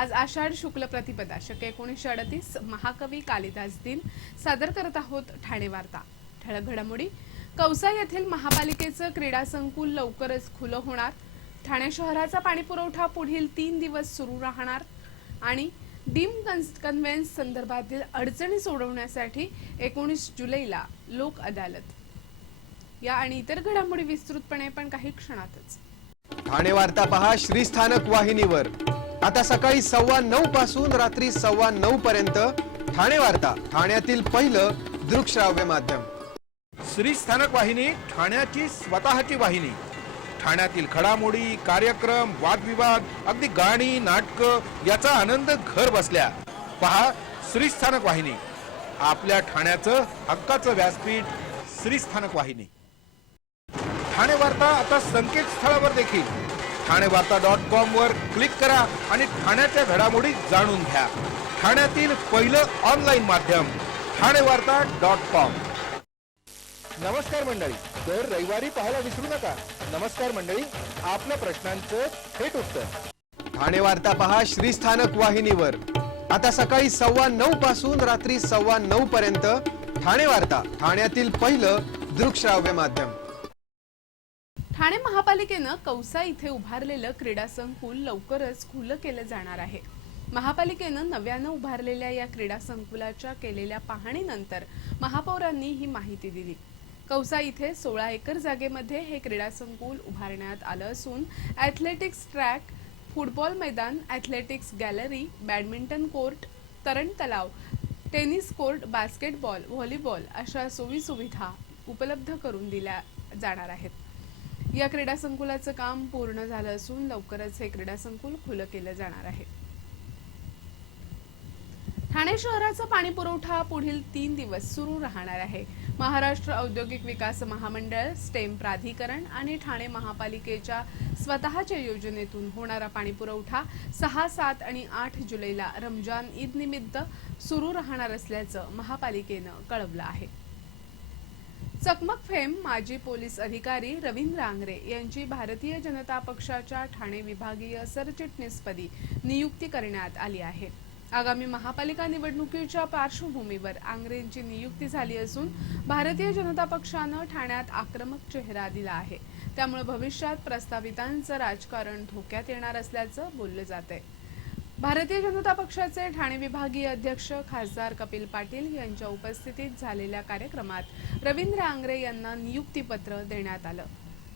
आज आषाढ शुक्ल प्रतिपदा शके 1938 महाकवी कालिदास दिन सादर करत आहोत ठाणे वार्ता। ठळक घडामोडी। कौसा येथील महापालिकेचं क्रीडा संकुल लवकरच खुलं होणार। ठाणे शहराचा पाणीपुरवठा पुढील 3 दिवस सुरू राहणार आणि डीम कन्व्हेन्स संदर्भातील अडचणी सोडवण्यासाठी 19 जुलैला लोक अदालत। या आणि इतर घडामोडी विस्तृतपणे पण काही क्षणातच। ठाणे वार्ता पहा श्रीस्थानक वाहिनीवर। आता सकाळी 9:15 पासून रात्री 9:15 पर्यंत ठाणे वार्ता, ठाण्यातील पहिलं दृकश्राव्य माध्यम। श्रीस्थानक वाहिनी ठाण्याची स्वतःची वाहिनी। ठाण्यातील घडामोडी, कार्यक्रम, वादविवाद, अगदी गाणी, नाटक याचा आनंद घर बसल्या पहा श्रीस्थानक वाहिनी। आपल्या ठाण्याचं हक्काचं व्यासपीठ श्रीस्थानक वाहिनी। ठाणे वार्ता आता संकेतस्थळावर देखील ठाणेवार्ता.com वर क्लिक करा आणि ठाण्याच्या घडामोडी जाणून घ्या। ठाण्यातील पहिलं ऑनलाईन माध्यम ठाणेवार्ता.com। नमस्कार मंडळी, दर रविवारी पाहायला विसरू नका। नमस्कार मंडळी, आपल्या प्रश्नांचं थेट उत्तर। ठाणे वार्ता पहा श्रीस्थानक वाहिनीवर। आता सकाळी 9:15 पासून रात्री 9:15 पर्यंत ठाणे वार्ता, ठाण्यातील पहिलं दृकश्राव्य माध्यम। ठाणे महापालिकेनं कौसा इथे उभारलेलं क्रीडा संकुल लवकरच खुलं केलं जाणार आहे। महापालिकेनं नव्यानं उभारलेल्या या क्रीडा संकुलाच्या केलेल्या पाहणीनंतर महापौरांनी ही माहिती दिली। कौसा इथे 16 एकर जागेमध्ये हे क्रीडा संकुल उभारण्यात आलं असून ॲथलेटिक्स ट्रॅक, फुटबॉल मैदान, ॲथलेटिक्स गॅलरी, बॅडमिंटन कोर्ट, तरण तलाव, टेनिस कोर्ट, बास्केटबॉल, व्हॉलीबॉल अशा सोयी सुविधा उपलब्ध करून दिल्या जाणार आहेत। या क्रीडा संकुलाचं काम पूर्ण झालं असून लवकरच हे क्रीडा संकुल खुलं केलं जाणार आहे। ठाणे शहराचा पाणी पुरवठा पुढील 3 दिवस सुरू राहणार आहे। महाराष्ट्र औद्योगिक विकास महामंडळ, स्टेम प्राधिकरण आणि ठाणे महापालिकेच्या स्वतःच्या योजनेतून होणारा पाणी पुरवठा 6, 7 आणि 8 जुलैला रमजान ईद निमित्त सुरू राहणार असल्याचं महापालिकेनं कळवलं आहे। चकमक फेम माजी पोलीस अधिकारी रवींद्र आंग्रे यांची भारतीय जनता पक्षाच्या ठाणे विभागीय सरचिटणीसपदी नियुक्ती करण्यात आली आहे। आगामी महापालिका निवडणुकीच्या पार्श्वभूमीवर आंग्रेंची नियुक्ती झाली असून भारतीय जनता पक्षानं ठाण्यात आक्रमक चेहरा दिला आहे। त्यामुळे भविष्यात प्रस्तावितांचं राजकारण धोक्यात येणार असल्याचं बोललं जातंय। भारतीय जनता पक्षाचे ठाणे विभागीय अध्यक्ष खासदार कपिल पाटील यांच्या उपस्थितीत झालेल्या कार्यक्रमात रवींद्र आंग्रे यांना नियुक्तीपत्र देण्यात आलं।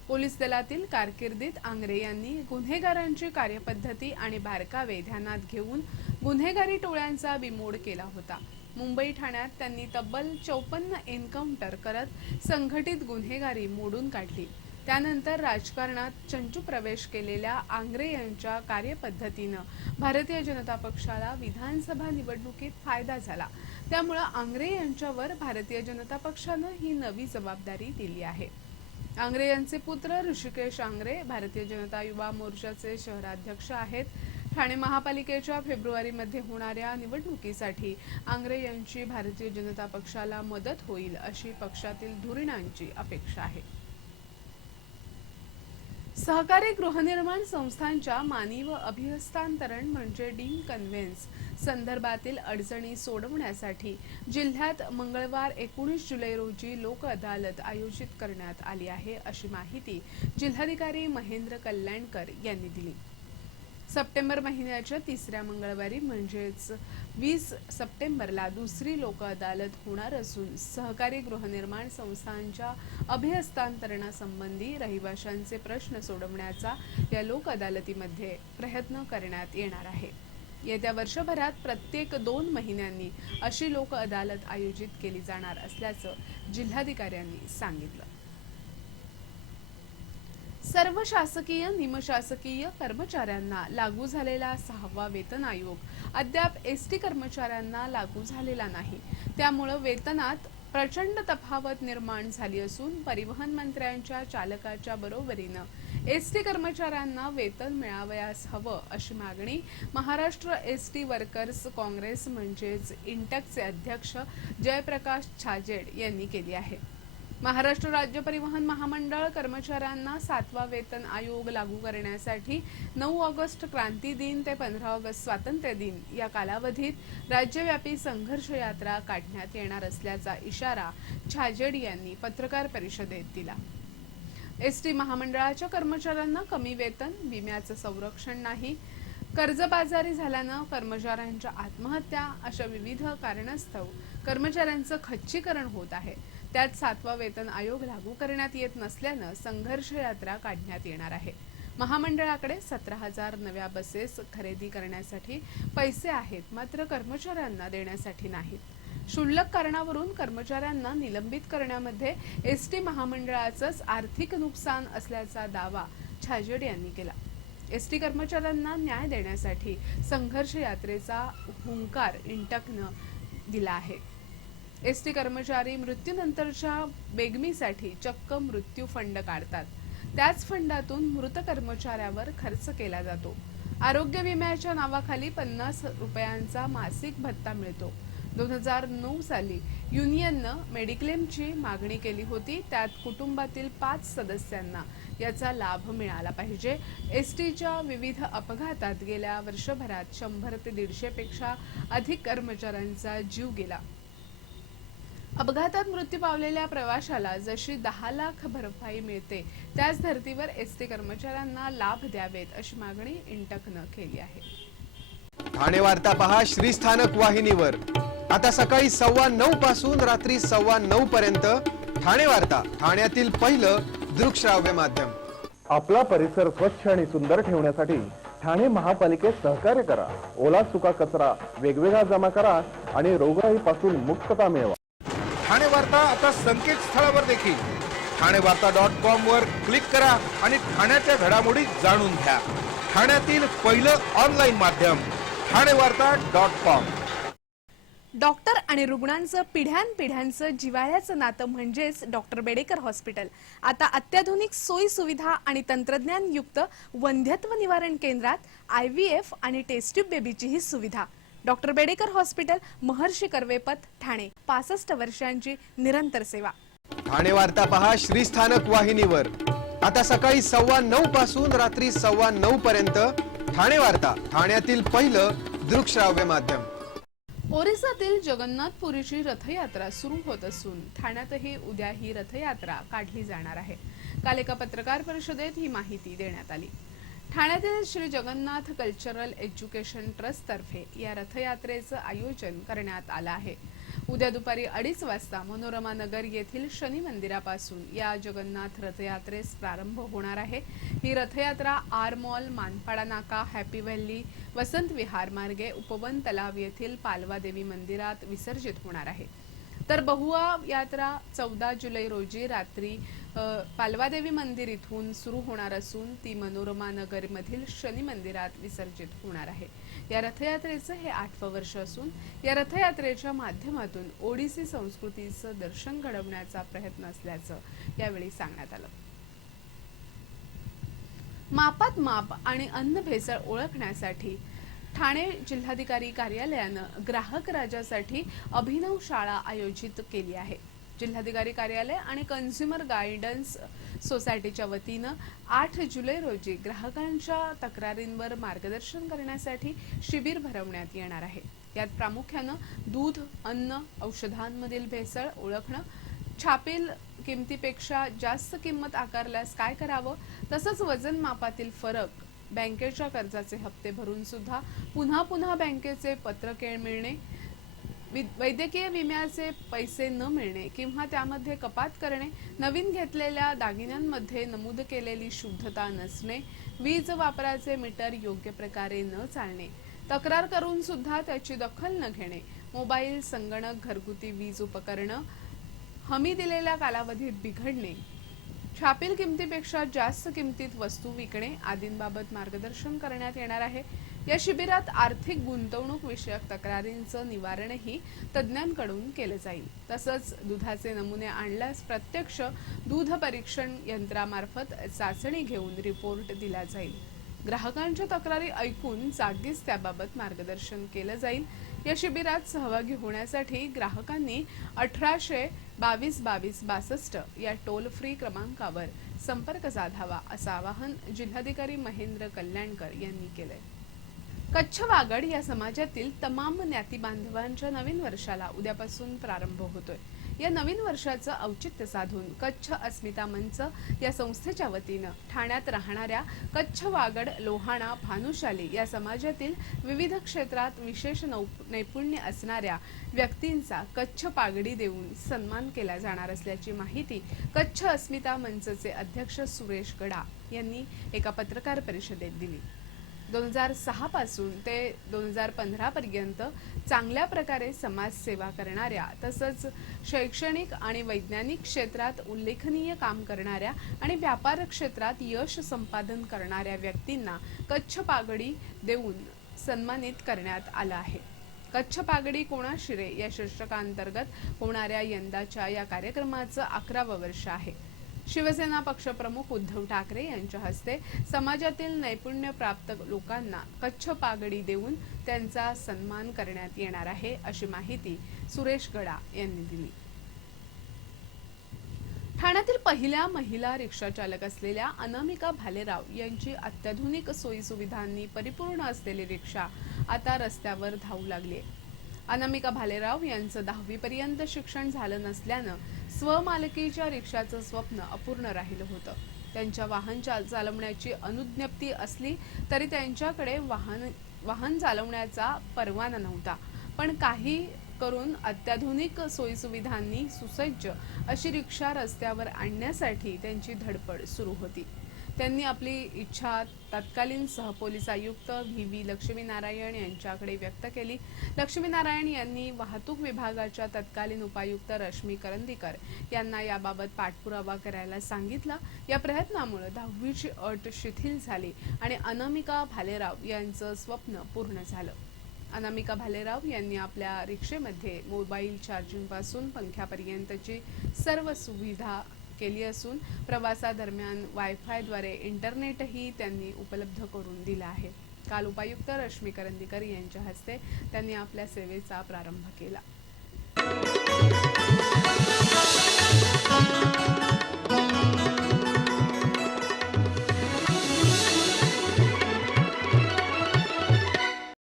पोलीस दलातील कारकिर्दीत आंग्रे यांनी गुन्हेगारांची कार्यपद्धती आणि बारकावे ध्यानात घेऊन गुन्हेगारी टोळ्यांचा बिमोड केला होता। मुंबई ठाण्यात त्यांनी तब्बल 54 एन्काउंटर करत संघटित गुन्हेगारी मोडून काढली। त्यानंतर राजकारणात चंचू प्रवेश केलेल्या आंग्रे यांच्या कार्यपद्धतीनं भारतीय जनता पक्षाला विधानसभा निवडणुकीत फायदा झाला। त्यामुळे आंग्रे यांच्यावर भारतीय जनता पक्षानं ही नवी जबाबदारी दिली आहे। आंग्रे यांचे पुत्र ऋषिकेश आंग्रे भारतीय जनता युवा मोर्चाचे शहराध्यक्ष आहेत। ठाणे महापालिकेच्या फेब्रुवारीमध्ये होणाऱ्या निवडणुकीसाठी आंग्रे यांची भारतीय जनता पक्षाला मदत होईल अशी पक्षातील धुरीणांची अपेक्षा आहे। सहकारी गृहनिर्माण संस्थांच्या मानी व अभिहस्तांतरण म्हणजे डीम कन्व्हेन्स संदर्भातील अडचणी सोडवण्यासाठी जिल्ह्यात मंगळवार 19 जुलै रोजी लोक अदालत आयोजित करण्यात आली आहे अशी माहिती जिल्हाधिकारी महेंद्र कल्याणकर यांनी दिली। सप्टेंबर महिन्याच्या 3ऱ्या मंगळवारी म्हणजेच 20 सप्टेंबरला दुसरी लोक अदालत होणार असून सहकारी गृहनिर्माण संस्थांच्या अभिहस्तांतरणासंबंधी रहिवाशांचे प्रश्न सोडवण्याचा या लोक अदालतीमध्ये प्रयत्न करण्यात येणार आहे। येत्या वर्षभरात प्रत्येक 2 महिन्यांनी अशी लोक अदालत आयोजित केली जाणार असल्याचं जिल्हाधिकाऱ्यांनी सांगितलं। सर्व शासकीय निमशासकीय कर्मचाऱ्यांना लागू झालेला 6वा वेतन आयोग अद्याप एसटी कर्मचाऱ्यांना लागू झालेला नाही। त्यामुळे वेतनात प्रचंड तफावत निर्माण झाली असून परिवहन मंत्र्यांच्या चालकाच्या बरोबरीनं एसटी कर्मचाऱ्यांना वेतन मिळावयास हवं अशी मागणी महाराष्ट्र एसटी वर्कर्स काँग्रेस म्हणजेच इंटकचे अध्यक्ष जयप्रकाश छाजेड यांनी केली आहे। महाराष्ट्र राज्य परिवहन महामंडळ कर्मचाऱ्यांना 7वा वेतन आयोग लागू करण्यासाठी 9 ऑगस्ट क्रांती दिन ते 15 ऑगस्ट स्वातंत्र्य दिन या कालावधीत राज्यव्यापी संघर्ष यात्रा काढण्यात येणार असल्याचा इशारा छाजेड यांनी पत्रकार परिषदेत दिला। एसटी महामंडळाच्या कर्मचाऱ्यांना कमी वेतन, विम्याचं संरक्षण नाही, कर्जबाजारी झाल्यानं कर्मचाऱ्यांच्या आत्महत्या अशा विविध कारणास्तव कर्मचाऱ्यांचं खच्चीकरण होत आहे। त्यात 7वा वेतन आयोग लागू करण्यात येत नसल्यानं संघर्ष यात्रा काढण्यात येणार आहे। महामंडळाकडे 17,000 नव्या बसेस खरेदी करण्यासाठी पैसे आहेत, मात्र कर्मचाऱ्यांना देण्यासाठी नाहीत। क्षुल्लक कारणावरून कर्मचाऱ्यांना निलंबित करण्यामध्ये एसटी महामंडळाचंच आर्थिक नुकसान असल्याचा दावा छाजेड यांनी केला। एसटी कर्मचाऱ्यांना न्याय देण्यासाठी संघर्ष यात्रेचा हुंकार इंटकनं दिला आहे। एसटी कर्मचारी मृत्यूनंतरच्या बेगमीसाठी चक्क मृत्यू फंड काढतात। त्याच फंडातून मृत कर्मचाऱ्यावर खर्च केला जातो। आरोग्य विम्याच्या नावाखाली 50 रुपयांचा मासिक भत्ता मिळतो। 2009 साली युनियननं मेडिक्लेमची मागणी केली होती। त्यात कुटुंबातील 5 सदस्यांना याचा लाभ मिळाला पाहिजे। एसटीच्या विविध अपघातात गेल्या वर्षभरात 100 ते 150 पेक्षा अधिक कर्मचाऱ्यांचा जीव गेला। अपघातात मृत्यू पावलेल्या प्रवाशाला जशी 10 लाख भरपाई मिळते, त्याच धर्तीवर एसटी कर्मचाऱ्यांना लाभ द्यावेत अशी मागणी इंटकनं केली आहे। ठाणे वार्ता पहा श्रीस्थानक वाहिनीवर। आता सकाळी 9:15 पासून रात्री 9:15 पर्यंत ठाणे वार्ता, ठाण्यातील पहिलं दृकश्राव्य माध्यम। आपला परिसर स्वच्छ आणि सुंदर ठेवण्यासाठी ठाणे महापालिकेत सहकार्य करा। ओला सुका कचरा वेगवेगळा जमा करा आणि रोगराईपासून मुक्तता मिळवा। ठाणे वार्ता आता संकेतस्थळावर देखील ठाणेवार्ता.com वर क्लिक करा आणि ठाण्याच्या घडामोडी जाणून घ्या। ठाण्यातील पहिलं ऑनलाईन माध्यम ठाणेवार्ता.com। डॉक्टर आणि रुग्णांचं पिढ्यानपिढ्यांचं जिव्हाळ्याचं नातं म्हणजेच डॉक्टर बेडेकर हॉस्पिटल आता अत्याधुनिक सोयी सुविधा आणि तंत्रज्ञान युक्त वंध्यत्व निवारण केंद्रात IVF आणि टेस्ट ट्यूब बेबीचीही सुविधा। डॉक्टर बेडेकर हॉस्पिटल, महर्षी कर्वेपथ, ठाणे। 65 वर्षांची निरंतर सेवा। ठाणे वार्ता पहा श्रीस्थानक वाहिनीवर। आता सकाळी 9:15 पासून रात्री 9:15 पर्यंत ठाणे वार्ता, ठाण्यातील पहिलं दृकश्राव्य माध्यम। ओरिसातील जगन्नाथपुरीची रथयात्रा सुरू होत असून ठाण्यातही उद्या ही रथयात्रा काढली जाणार आहे। काल एका पत्रकार परिषदेत ही माहिती देण्यात आली। ठाण्यातील Shri Jagannath cultural education trust तर्फे या रथयात्रेचं आयोजन करण्यात आलं आहे। उद्या दुपारी 2:30 वाजता मनोरमा नगर येथील शनी मंदिरापासून या जगन्नाथ रथयात्रेस प्रारंभ होणार आहे। ही रथयात्रा आर मॉल, मानपाडा नाका, हॅपी व्हॅली, वसंत विहार मार्गे उपवन तलाव येथील पालवादेवी मंदिरात विसर्जित होणार आहे। तर बहुआ यात्रा 14 जुलै रोजी रात्री पालवादेवी मंदिर इथून सुरू होणार असून ती मनोरमा नगर मधील शनी मंदिरात विसर्जित होणार आहे। या रथयात्रेचं हे 8वं वर्ष असून या रथयात्रेच्या माध्यमातून ओडिसी संस्कृतीचं दर्शन घडवण्याचा प्रयत्न असल्याचं यावेळी सांगण्यात आलं। मापात माप आणि अन्न भेसळ ओळखण्यासाठी ठाणे जिल्हाधिकारी कार्यालयानं ग्राहक राजासाठी अभिनव शाळा आयोजित केली आहे। जिल्हाधिकारी कार्यालय आणि कन्झ्युमर गायडन्स सोसायटीच्या वतीनं 8 जुलै रोजी ग्राहकांच्या तक्रारींवर मार्गदर्शन करण्यासाठी शिबिर भरवण्यात येणार आहे। यात प्रामुख्यानं दूध, अन्न, औषधांमधील भेसळ ओळखणं, छापील किमतीपेक्षा जास्त किंमत आकारल्यास काय करावं, तसंच वजन मापातील फरक, बँकेच्या कर्जाचे हप्ते भरून सुद्धा पुन्हा बँकेचे पत्रके मिळणे, वैद्यकीय विम्याचे पैसे न मिळणे किंवा त्यामध्ये कपात करणे, नवीन घेतलेल्या दागिन्यांमध्ये नमूद केलेली शुद्धता नसणे, वीज वापराचे मीटर योग्य प्रकारे न चालणे, तक्रार करून सुद्धा त्याची दखल न घेणे, मोबाईल, संगणक, घरगुती वीज उपकरणं हमी दिलेल्या कालावधीत बिघडणे, छापील किमतीपेक्षा जास्त किमतीत वस्तू विकणे आदींबाबत मार्गदर्शन करण्यात येणार आहे। या शिबिरात आर्थिक गुंतवणूक विषयक तक्रारींचं निवारणही तज्ज्ञांकडून केलं जाईल। तसंच दुधाचे नमुने आणल्यास प्रत्यक्ष दूध परीक्षण यंत्रामार्फत चाचणी घेऊन रिपोर्ट दिला जाईल। ग्राहकांच्या तक्रारी ऐकून जागीच त्याबाबत मार्गदर्शन केलं जाईल। या शिबिरात सहभागी होण्यासाठी ग्राहकांनी 1822-22-62 या टोल फ्री क्रमांकावर संपर्क साधावा असं आवाहन जिल्हाधिकारी महेंद्र कल्याणकर यांनी केलंय। कच्छ वागड या समाजातील तमाम ज्ञाती बांधवांच्या नवीन वर्षाला उद्यापासून प्रारंभ होतोय। या नवीन वर्षाचं औचित्य साधून कच्छ अस्मिता मंच या संस्थेच्या वतीनं ठाण्यात राहणाऱ्या कच्छ वागड लोहाणा भानुशाली या समाजातील विविध क्षेत्रात विशेष नैपुण्य असणाऱ्या व्यक्तींचा कच्छ पागडी देऊन सन्मान केला जाणार असल्याची माहिती कच्छ अस्मिता मंचचे अध्यक्ष सुरेश गडा यांनी एका पत्रकार परिषदेत दिली। 2006 पासून ते 2015 पर्यंत चांगल्या प्रकारे समाजसेवा करणाऱ्या तसंच शैक्षणिक आणि वैज्ञानिक क्षेत्रात उल्लेखनीय काम करणाऱ्या आणि व्यापार क्षेत्रात यश संपादन करणाऱ्या व्यक्तींना कच्छ पागडी देऊन सन्मानित करण्यात आलं आहे। कच्छ पागडी कोणाशिरे या शीर्षकांतर्गत होणाऱ्या यंदाच्या या कार्यक्रमाचं 11वं वर्ष आहे। शिवसेना पक्षप्रमुख उद्धव ठाकरे यांच्या हस्ते समाजातील नैपुण्य प्राप्त लोकांना कच्छ पागडी देऊन त्यांचा सन्मान करण्यात येणार आहे अशी माहिती सुरेश गडा यांनी दिली। ठाण्यातील पहिल्या महिला रिक्षा चालक असलेल्या अनामिका भालेराव यांची अत्याधुनिक सोयीसुविधांनी परिपूर्ण असलेली रिक्षा आता रस्त्यावर धावू लागली आहे। अनामिका भालेराव यांचं 10वी पर्यंत शिक्षण झालं नसल्यानं स्वमालकीच्या रिक्षाचं स्वप्न अपूर्ण राहिलं होतं। त्यांच्या वाहन चालवण्याची अनुज्ञप्ती असली तरी त्यांच्याकडे वाहन चालवण्याचा परवाना नव्हता, पण काही करून अत्याधुनिक सोयीसुविधांनी सुसज्ज अशी रिक्षा रस्त्यावर आणण्यासाठी त्यांची धडपड सुरू होती। त्यांनी आपली इच्छा तत्कालीन सहपोलीस आयुक्त व्ही लक्ष्मीनारायण यांच्याकडे व्यक्त केली। लक्ष्मीनारायण यांनी वाहतूक विभागाच्या तत्कालीन उपायुक्त रश्मी करंदीकर यांना याबाबत पाठपुरावा करायला सांगितला। या प्रयत्नामुळे 10वीची अट शिथिल झाली आणि अनामिका भालेराव यांचं स्वप्न पूर्ण झालं। अनामिका भालेराव यांनी आपल्या रिक्षेमध्ये मोबाईल चार्जिंग पासून पंख्यापर्यंतची सर्व सुविधा केली असून प्रवासादरम्यान वायफायद्वारे इंटरनेटही त्यांनी उपलब्ध करून दिला आहे। काल उपायुक्त रश्मी करंदीकर यांच्या हस्ते त्यांनी आपल्या सेवेचा प्रारंभ केला।